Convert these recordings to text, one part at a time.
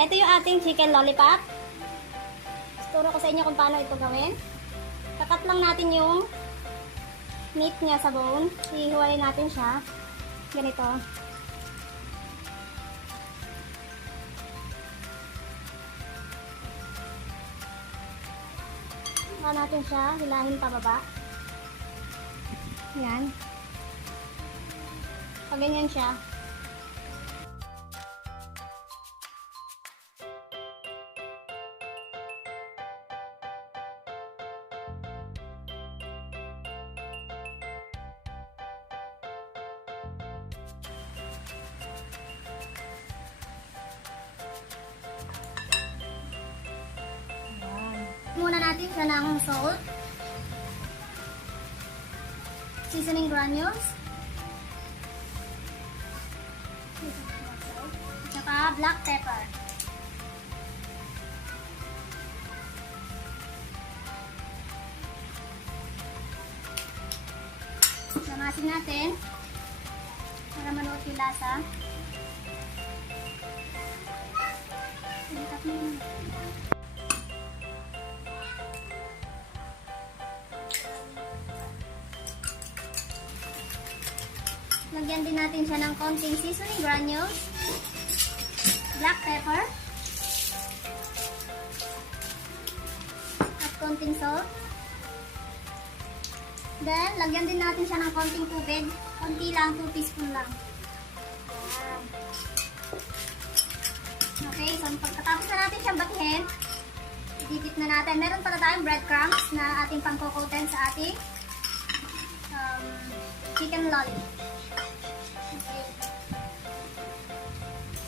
Ito yung ating chicken lollipop. Turo ko sa inyo kung paano ito gawin. Kakat lang natin yung meat niya sa bone. Hihiwalay natin siya. Ganito. Saka natin siya hilahin pababa. Yan. Pag ganyan siya. Muna natin siya ng salt, seasoning granules, at saka black pepper. Lamasin natin para maluot yung lasa. Lagyan din natin siya ng konting seasoning granules, black pepper, at konting salt. Then, lagyan din natin siya ng konting tubig. Konti lang, 2 teaspoon lang. Okay, so pagkatapos na natin siyang batihin, idikit na natin. Meron pala tayong breadcrumbs na ating pangkokoten sa ating chicken lollipop.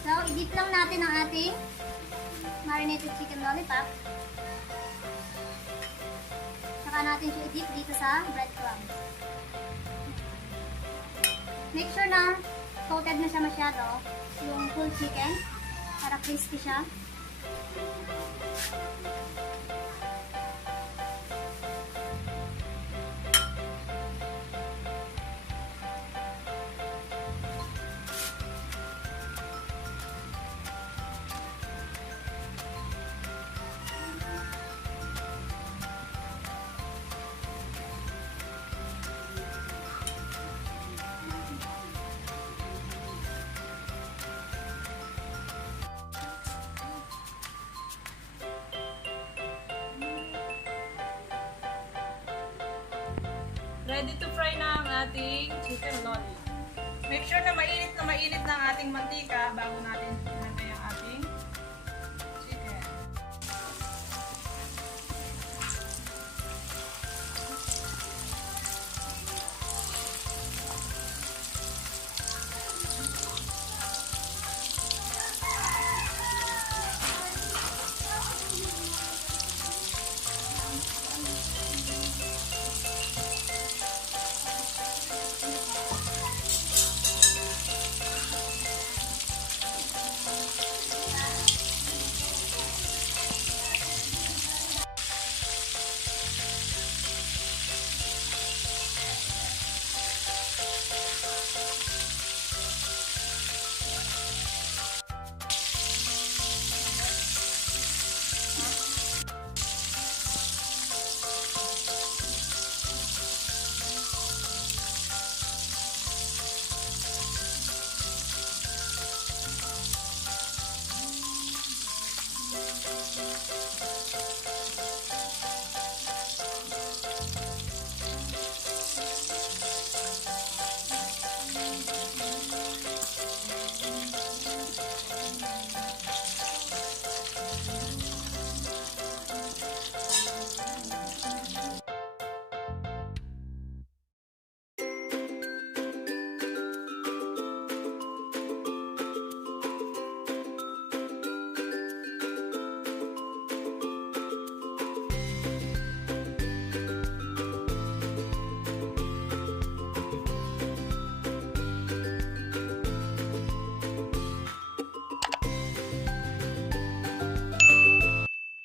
So, i-dip lang natin ang ating marinated chicken lollipop. Saka natin siya i-dip dito sa breadcrumbs. Make sure na coated na siya masyado yung full chicken para crispy siya. Ready to fry na ang ating chicken lolly. Make sure na mainit na ang ating mantika bago natin